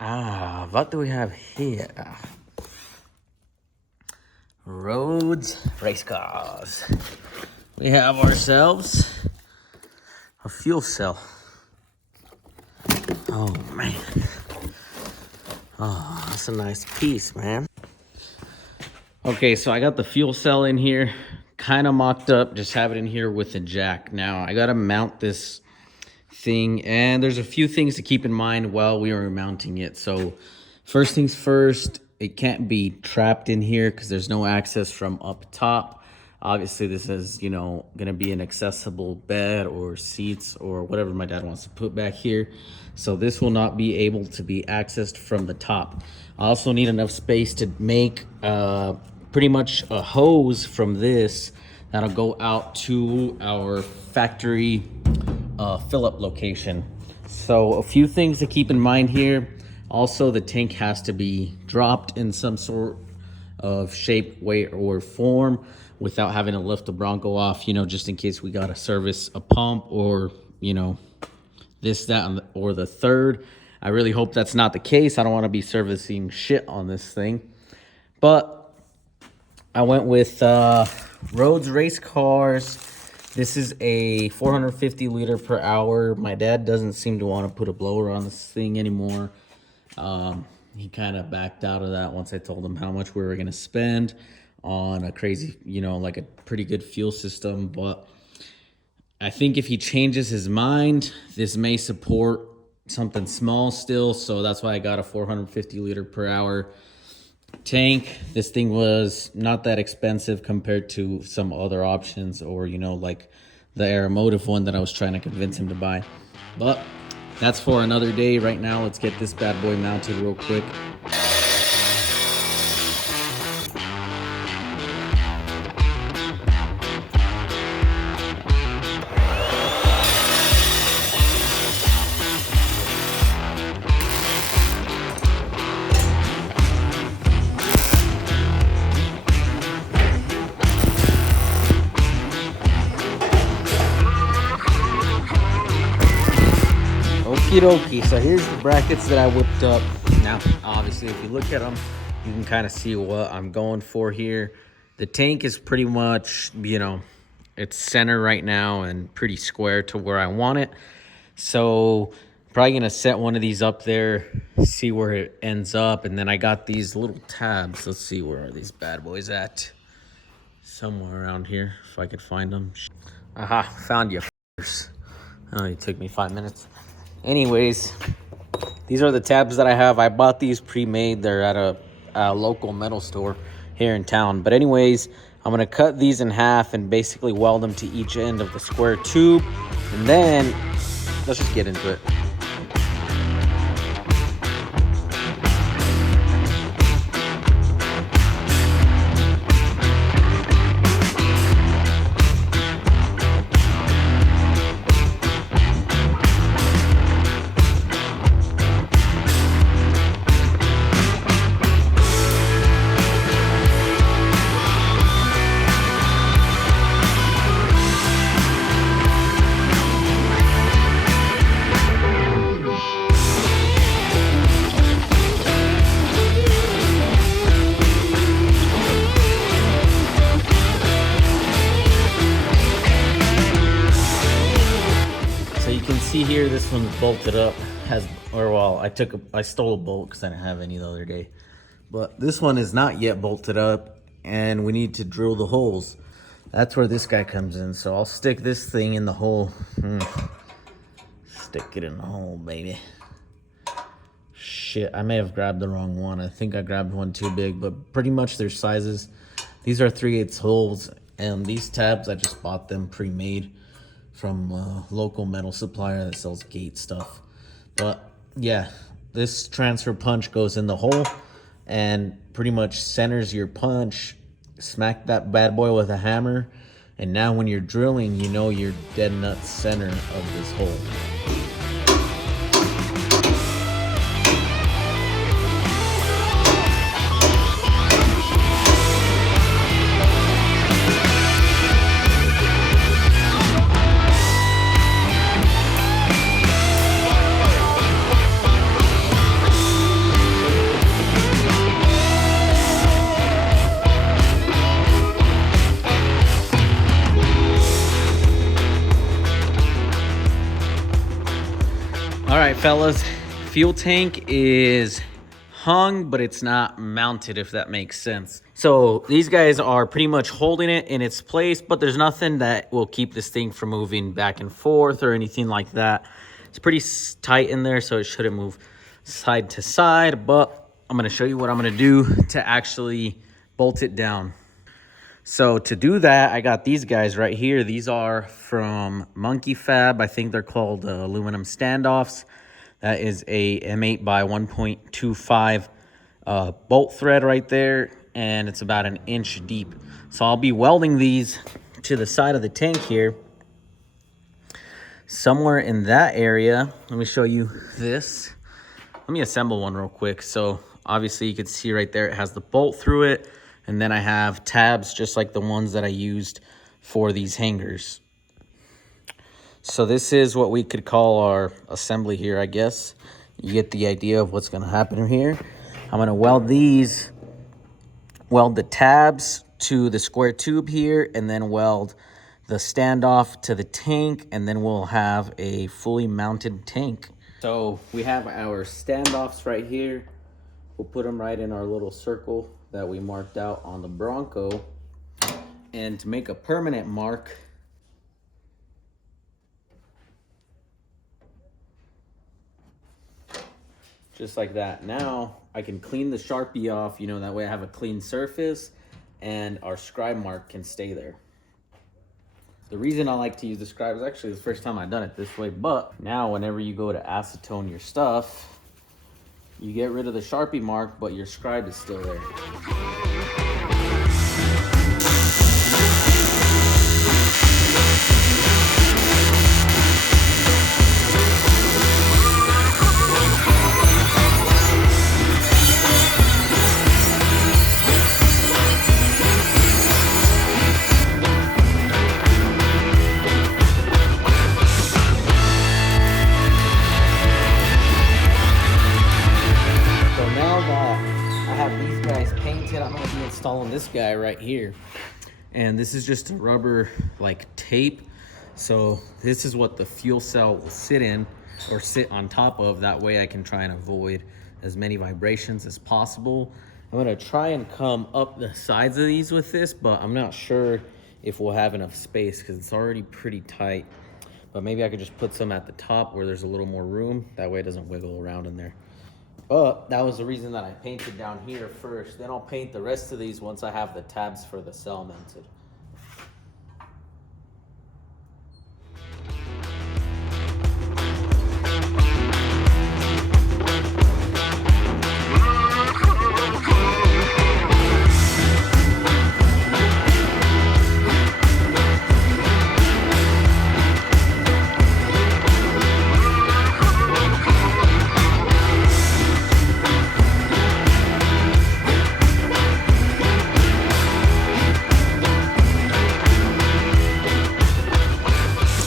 What do we have here? Roads race cars. We have ourselves a fuel cell. Oh man. Oh, that's a nice piece, man. Okay, so I got the fuel cell in here, kind of mocked up, just have it in here with a jack. Now, I gotta mount this thing, and there's a few things to keep in mind while we are mounting it. So, first things first, it can't be trapped in here because there's no access from up top. Obviously, this is, you know, gonna be an accessible bed or seats or whatever my dad wants to put back here. So this will not be able to be accessed from the top. I also need enough space to make pretty much a hose from this that'll go out to our factory fill-up location. So a few things to keep in mind here. Also, the tank has to be dropped in some sort of shape, weight, or form without having to lift the Bronco off, you know, just in case we gotta service a pump or, you know, this, that, or the third. I really hope that's not the case. I don't want to be servicing shit on this thing. But I went with Rhodes Race Cars. This is a 450 liter per hour. My dad doesn't seem to want to put a blower on this thing anymore. He kind of backed out of that once I told him how much we were going to spend on a crazy, you know, like a pretty good fuel system. But I think if he changes his mind, this may support something small still. So that's why I got a 450 liter per hour tank. This thing was not that expensive compared to some other options, or, you know, like the Aeromotive one that I was trying to convince him to buy. But that's for another day. Right now, let's get this bad boy mounted real quick. Okie dokie, so here's the brackets that I whipped up. Now, obviously, if you look at them, you can kind of see what I'm going for here. The tank is pretty much, you know, it's center right now and pretty square to where I want it. So, probably going to set one of these up there, see where it ends up. And then I got these little tabs. Let's see, where are these bad boys at? Somewhere around here, if I could find them. Aha, found you. Oh, it took me 5 minutes. Anyways, these are the tabs that I have. I bought these pre-made. They're at a local metal store here in town. But anyways, I'm going to cut these in half and basically weld them to each end of the square tube. And then, let's just get into it. See here, this one's bolted up. I stole a bolt because I didn't have any the other day. But this one is not yet bolted up, and we need to drill the holes. That's where this guy comes in. So I'll stick this thing in the hole. Stick it in the hole, baby. Shit, I may have grabbed the wrong one. I think I grabbed one too big, but pretty much their sizes. These are 3/8 holes, and these tabs, I just bought them pre-made from a local metal supplier that sells gate stuff. But yeah, this transfer punch goes in the hole and pretty much centers your punch. Smack that bad boy with a hammer, and now when you're drilling, you know you're dead nut center of this hole. fellas, fuel tank is hung, but it's not mounted, if that makes sense. So these guys are pretty much holding it in its place, but there's nothing that will keep this thing from moving back and forth or anything like that. It's pretty tight in there, so it shouldn't move side to side, but I'm gonna show you what I'm gonna do to actually bolt it down. So to do that, I got these guys right here. These are from Monkey Fab. I think they're called aluminum standoffs. That is a M8 by 1.25 bolt thread right there, and it's about an inch deep. So I'll be welding these to the side of the tank here. Somewhere in that area, let me show you this. Let me assemble one real quick. So obviously you can see right there, it has the bolt through it. And then I have tabs just like the ones that I used for these hangers. So this is what we could call our assembly here, I guess. You get the idea of what's gonna happen here. I'm gonna weld the tabs to the square tube here, and then weld the standoff to the tank, and then we'll have a fully mounted tank. So we have our standoffs right here. We'll put them right in our little circle that we marked out on the Bronco. And to make a permanent mark, just like that. Now I can clean the Sharpie off, you know, that way I have a clean surface and our scribe mark can stay there. The reason I like to use the scribe is actually the first time I've done it this way, but now whenever you go to acetone your stuff, you get rid of the Sharpie mark, but your scribe is still there. I'm going to be installing this guy right here, and this is just a rubber like tape. So this is what the fuel cell will sit in or sit on top of. That way I can try and avoid as many vibrations as possible. I'm going to try and come up the sides of these with this, but I'm not sure if we'll have enough space because it's already pretty tight. But maybe I could just put some at the top where there's a little more room. That way it doesn't wiggle around in there. But that was the reason that I painted down here first. Then I'll paint the rest of these once I have the tabs for the cell mounted.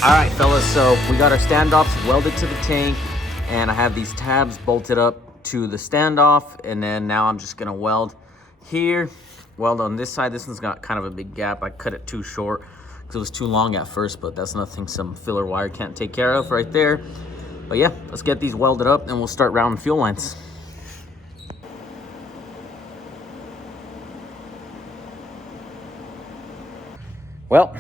All right, fellas, so we got our standoffs welded to the tank, and I have these tabs bolted up to the standoff, and then now I'm just gonna weld here, weld on this side. This one's got kind of a big gap. I cut it too short because it was too long at first, but that's nothing some filler wire can't take care of right there. But yeah, let's get these welded up and we'll start routing fuel lines. Well,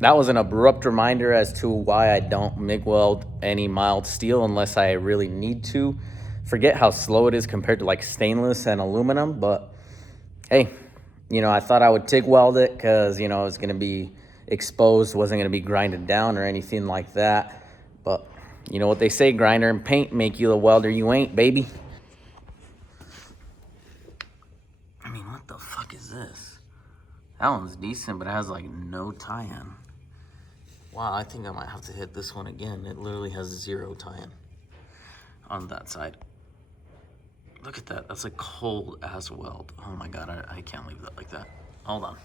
that was an abrupt reminder as to why I don't MIG weld any mild steel unless I really need to. Forget how slow it is compared to like stainless and aluminum, but hey, you know, I thought I would TIG weld it because, you know, it's going to be exposed, wasn't going to be grinded down or anything like that. But you know what they say, grinder and paint make you the welder you ain't, baby. I mean, what the fuck is this? That one's decent, but it has like no tie-in. Wow, I think I might have to hit this one again. It literally has 0 tie-in on that side. Look at that. That's a cold ass weld. Oh my God, I can't leave that like that. Hold on.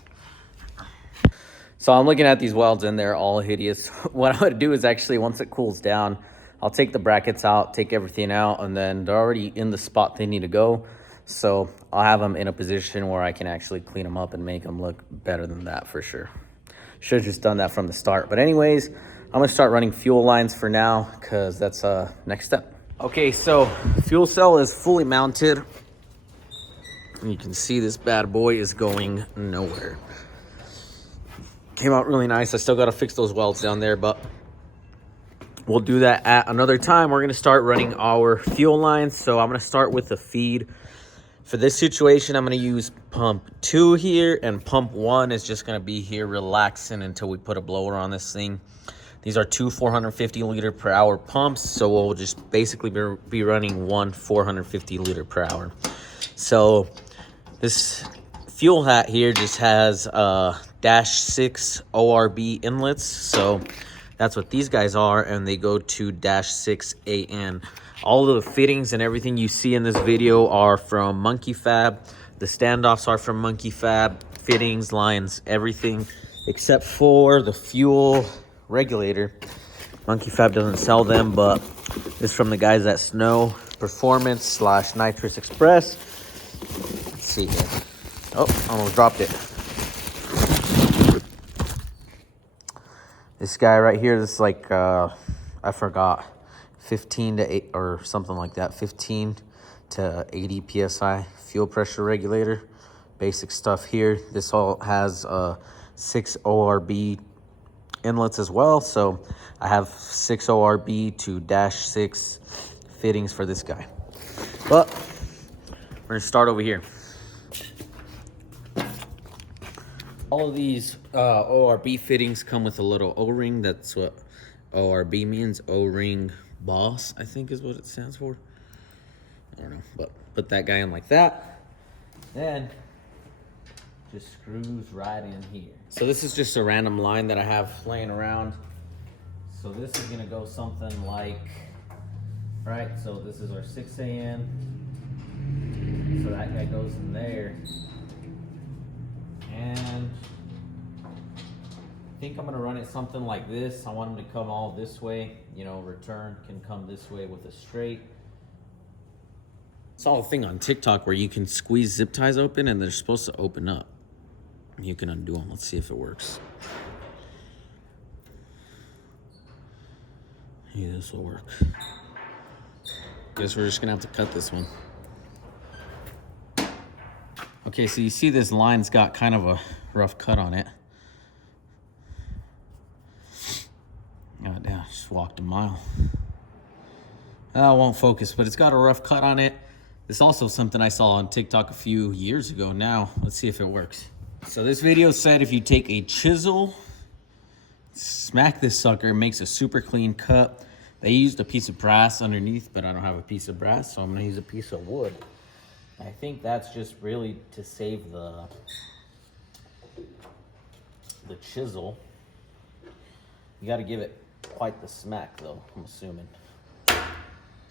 So I'm looking at these welds and they're all hideous. What I would do is actually, once it cools down, I'll take the brackets out, take everything out, and then they're already in the spot they need to go. So I'll have them in a position where I can actually clean them up and make them look better than that for sure. Should have just done that from the start. But anyways, I'm gonna start running fuel lines for now because that's next step. Okay, so fuel cell is fully mounted. You can see this bad boy is going nowhere. Came out really nice. I still got to fix those welds down there, but we'll do that at another time. We're going to start running our fuel lines. So I'm going to start with the feed. For this situation, I'm going to use pump 2 here, and pump 1 is just going to be here relaxing until we put a blower on this thing. These are two 450 liter per hour pumps, so we'll just basically be running one 450 liter per hour. So this fuel hat here just has -6 ORB inlets, so that's what these guys are, and they go to -6 AN. All the fittings and everything you see in this video are from Monkey Fab. The standoffs are from Monkey Fab. Fittings, lines, everything except for the fuel regulator. Monkey Fab doesn't sell them, but it's from the guys at Snow Performance / Nitrous Express. Let's see here. Oh, almost dropped it. This guy right here, this is like, I forgot, 15 to 8 or something like that, 15 to 80 PSI fuel pressure regulator. Basic stuff here. This all has 6 ORB inlets as well, so I have 6 ORB to -6 fittings for this guy. But we're gonna start over here. All of these ORB fittings come with a little O-ring. That's what ORB means, O-ring boss, I think is what it stands for. I don't know, but put that guy in like that. Then just screws right in here. So this is just a random line that I have laying around. So this is gonna go something like, right, so this is our 6 AN. So that guy goes in there. And I think I'm gonna run it something like this. I want them to come all this way, you know, return can come this way with a straight. I saw a thing on TikTok where you can squeeze zip ties open and they're supposed to open up. You can undo them. Let's see if it works. Yeah, this will work. Guess we're just gonna have to cut this one. Okay, so you see this line's got kind of a rough cut on it. God damn, just walked a mile. I won't focus, but it's got a rough cut on it. This is also something I saw on TikTok a few years ago now. Let's see if it works. So this video said if you take a chisel, smack this sucker, it makes a super clean cut. They used a piece of brass underneath, but I don't have a piece of brass, so I'm gonna use a piece of wood. I think that's just really to save the chisel. You gotta give it quite the smack though, I'm assuming.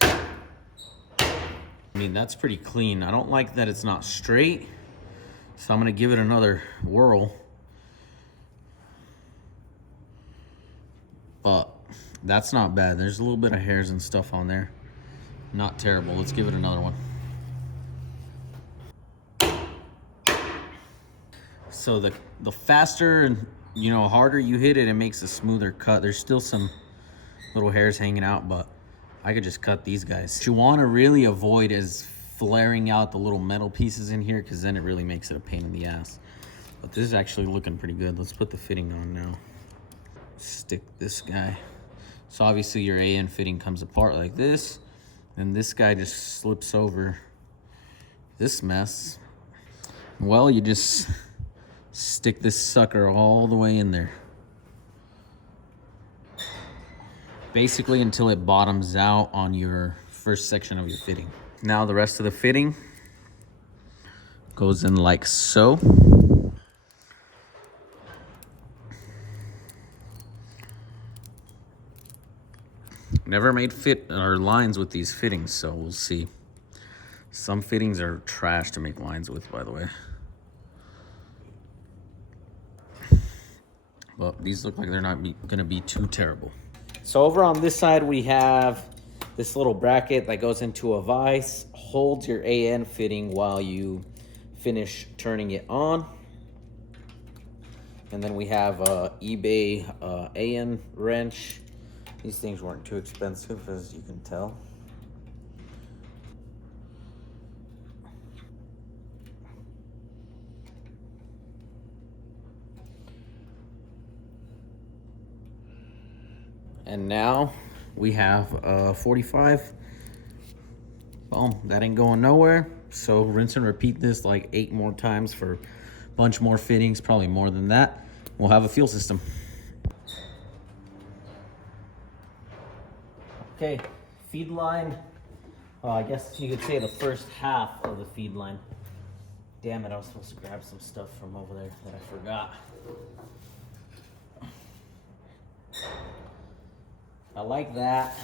I mean, that's pretty clean. I don't like that it's not straight, so I'm gonna give it another whirl. But that's not bad. There's a little bit of hairs and stuff on there. Not terrible. Let's give it another one. So the faster and, you know, harder you hit it, it makes a smoother cut. There's still some little hairs hanging out, but I could just cut these guys. What you want to really avoid is flaring out the little metal pieces in here, because then it really makes it a pain in the ass. But this is actually looking pretty good. Let's put the fitting on now. Stick this guy. So obviously your AN fitting comes apart like this, and this guy just slips over this mess. Well, you just stick this sucker all the way in there. Basically until it bottoms out on your first section of your fitting. Now the rest of the fitting goes in like so. Never made fit or lines with these fittings, so we'll see. Some fittings are trash to make lines with, by the way. But these look like they're not gonna be too terrible. So over on this side, we have this little bracket that goes into a vise, holds your AN fitting while you finish turning it on. And then we have a eBay AN wrench. These things weren't too expensive, as you can tell. And now we have 45. Boom, that ain't going nowhere. So rinse and repeat this like 8 more times for a bunch more fittings, probably more than that. We'll have a fuel system. Okay, feed line. I guess you could say the first half of the feed line. Damn it, I was supposed to grab some stuff from over there that I forgot. I like that.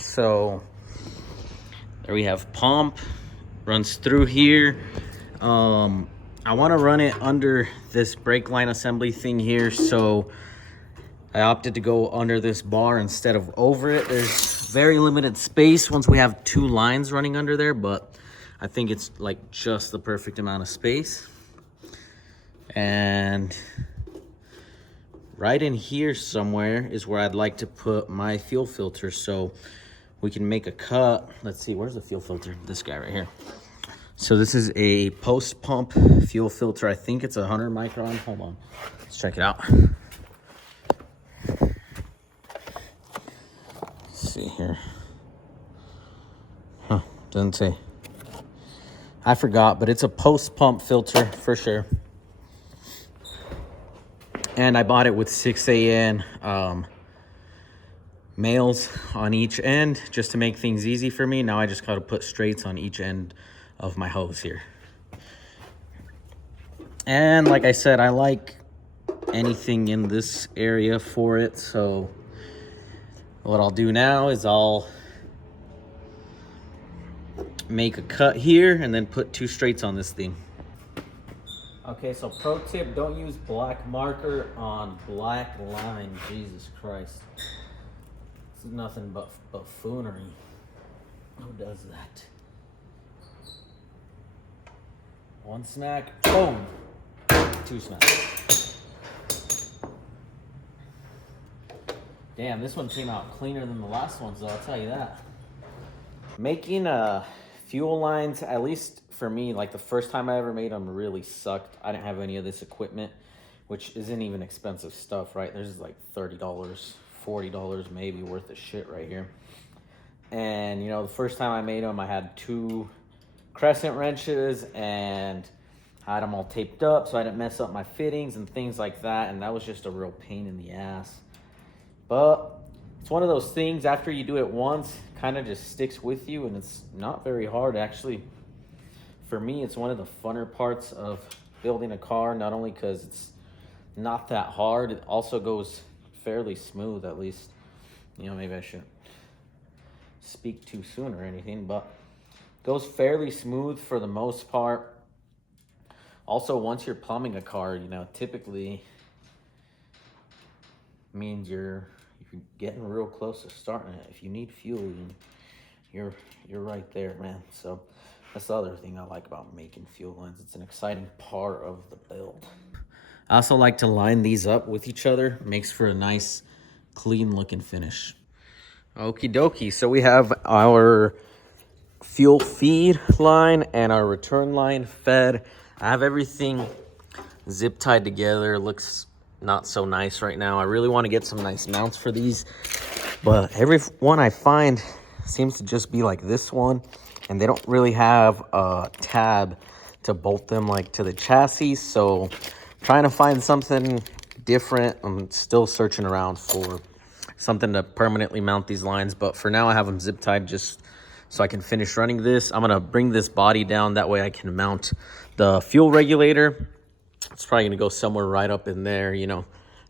So there we have pump, runs through here. I want to run it under this brake line assembly thing here, so I opted to go under this bar instead of over it. There's very limited space once we have 2 lines running under there, but I think it's like just the perfect amount of space. And right in here somewhere is where I'd like to put my fuel filter, so we can make a cut. Let's see, where's the fuel filter? This guy right here. So this is a post pump fuel filter. I think it's 100 micron. Hold on, let's check it out. Let's see here. Huh, doesn't say. I forgot, but it's a post pump filter for sure. And I bought it with 6AN males on each end just to make things easy for me. Now I just got to put straights on each end of my hose here. And like I said, I like anything in this area for it. So what I'll do now is I'll make a cut here and then put 2 straights on this thing. Okay, so pro tip, don't use black marker on black line. Jesus Christ. This is nothing but buffoonery. Who does that? 1 snack, boom. 2 snacks. Damn, this one came out cleaner than the last one, so I'll tell you that. Making fuel lines, at least for me, like the first time I ever made them really sucked. I didn't have any of this equipment, which isn't even expensive stuff, right? There's like $30, $40 maybe worth of shit right here. And you know, the first time I made them, I had 2 crescent wrenches and I had them all taped up so I didn't mess up my fittings and things like that, and that was just a real pain in the ass. But it's one of those things, after you do it once, kind of just sticks with you, and it's not very hard. Actually, for me, it's one of the funner parts of building a car, not only because it's not that hard, it also goes fairly smooth, at least. You know, maybe I shouldn't speak too soon or anything, but goes fairly smooth for the most part. Also, once you're plumbing a car, you know, typically means you're getting real close to starting it. If you need fuel, you're right there, man. So that's the other thing I like about making fuel lines. It's an exciting part of the build. I also like to line these up with each other. Makes for a nice, clean looking finish. Okie dokie. So we have our fuel feed line and our return line fed. I have everything zip tied together. Looks not so nice right now. I really want to get some nice mounts for these, but every one I find seems to just be like this one, and they don't really have a tab to bolt them like to the chassis. So trying to find something different. I'm still searching around for something to permanently mount these lines, but for now I have them zip tied just so I can finish running this. I'm gonna bring this body down, that way I can mount the fuel regulator. It's probably gonna go somewhere right up in there, you know,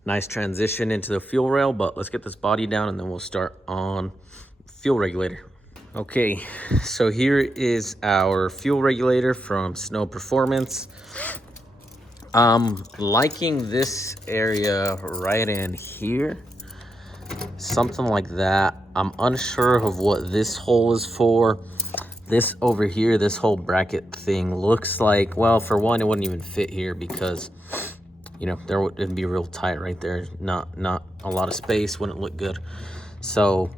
nice transition into the fuel rail, but let's get this body down and then we'll start on fuel regulator. Okay, so here is our fuel regulator from Snow Performance. I'm liking this area right in here, something like that. I'm unsure of what this hole is for. This over here, this whole bracket thing looks like, well, for one, it wouldn't even fit here because, you know, it'd be real tight right there. Not a lot of space, wouldn't look good. So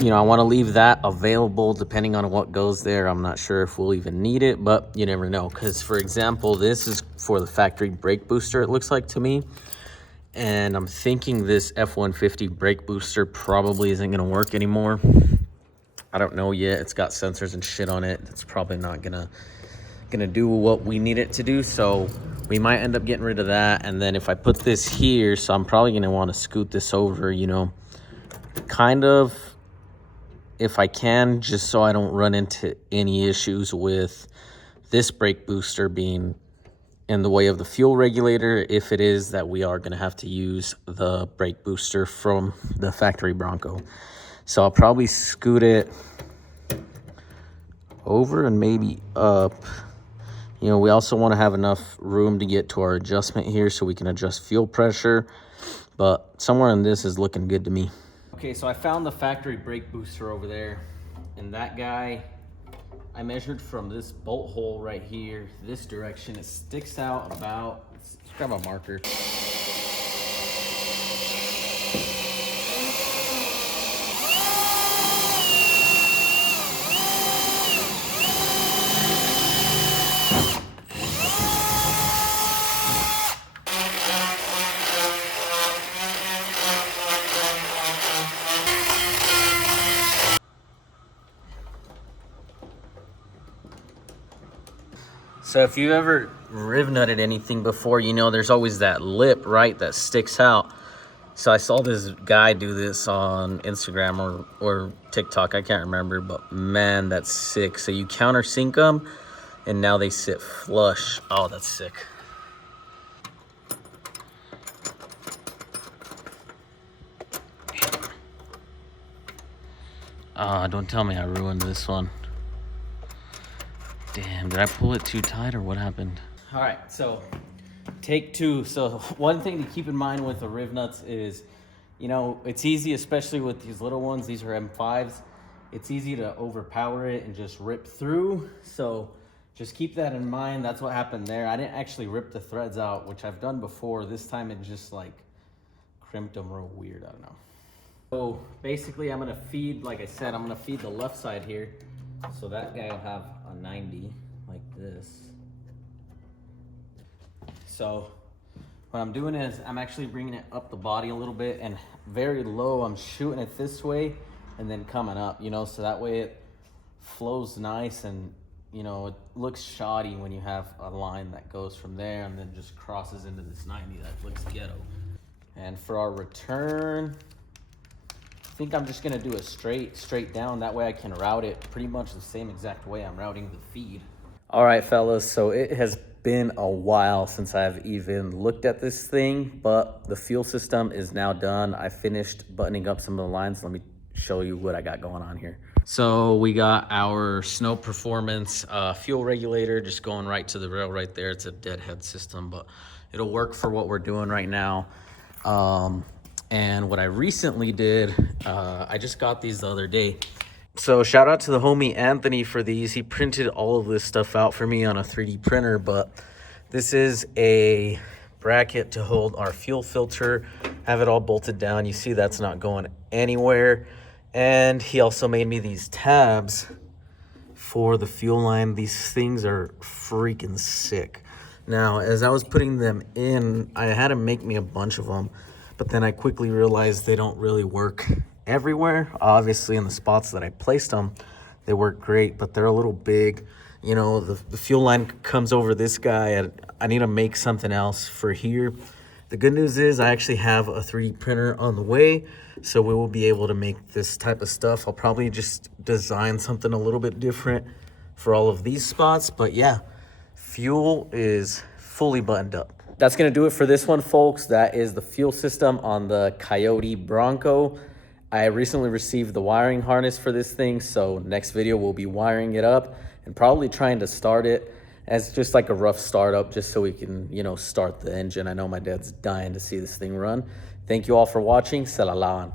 you know, I want to leave that available depending on what goes there. I'm not sure if we'll even need it, but you never know. Because, for example, this is for the factory brake booster, it looks like to me. And I'm thinking this F-150 brake booster probably isn't going to work anymore. I don't know yet. It's got sensors and shit on it. It's probably not gonna do what we need it to do. So we might end up getting rid of that. And then if I put this here, so I'm probably gonna want to scoot this over, you know, kind of, if I can, just so I don't run into any issues with this brake booster being in the way of the fuel regulator, if it is that we are gonna have to use the brake booster from the factory Bronco. So I'll probably scoot it over and maybe up. You know, we also want to have enough room to get to our adjustment here so we can adjust fuel pressure. But somewhere in this is looking good to me. Okay, so I found the factory brake booster over there. And that guy, I measured from this bolt hole right here, this direction. It sticks out about, let's grab a marker. So if you ever riv nutted anything before, you know there's always that lip, right, that sticks out. So I saw this guy do this on Instagram or TikTok, I can't remember, but man, that's sick. So you countersink them, and now they sit flush. Oh, that's sick. Don't tell me I ruined this one. Damn, did I pull it too tight or what happened? All right, so take two. So one thing to keep in mind with the riv nuts is, you know, it's easy, especially with these little ones. These are M5s. It's easy to overpower it and just rip through. So just keep that in mind. That's what happened there. I didn't actually rip the threads out, which I've done before. This time it just like crimped them real weird. I don't know. So basically I'm gonna feed, like I said, I'm gonna feed the left side here. So that guy will have a 90 like this. So what I'm doing is I'm actually bringing it up the body a little bit and very low. I'm shooting it this way and then coming up, you know, so that way it flows nice and, you know, it looks shoddy when you have a line that goes from there and then just crosses into this 90 that looks ghetto. And for our return, I think I'm just gonna do a straight down. That way I can route it pretty much the same exact way I'm routing the feed. All right, fellas, so it has been a while since I've even looked at this thing, but the fuel system is now done. I finished buttoning up some of the lines. Let me show you what I got going on here. So we got our Snow Performance fuel regulator just going right to the rail right there. It's a deadhead system, but it'll work for what we're doing right now. And what I recently did, I just got these the other day. So shout out to the homie Anthony for these. He printed all of this stuff out for me on a 3D printer, but this is a bracket to hold our fuel filter, have it all bolted down. You see that's not going anywhere. And he also made me these tabs for the fuel line. These things are freaking sick. Now, as I was putting them in, I had to make me a bunch of them. But then I quickly realized they don't really work everywhere. Obviously, in the spots that I placed them, they work great, but they're a little big. You know, the fuel line comes over this guy. I need to make something else for here. The good news is I actually have a 3D printer on the way, so we will be able to make this type of stuff. I'll probably just design something a little bit different for all of these spots, but yeah, fuel is fully buttoned up. That's gonna do it for this one, folks. That is the fuel system on the Coyote Bronco. I recently received the wiring harness for this thing, so next video we'll be wiring it up and probably trying to start it as just like a rough startup, just so we can, you know, start the engine. I know my dad's dying to see this thing run. Thank you all for watching. Se la lavan.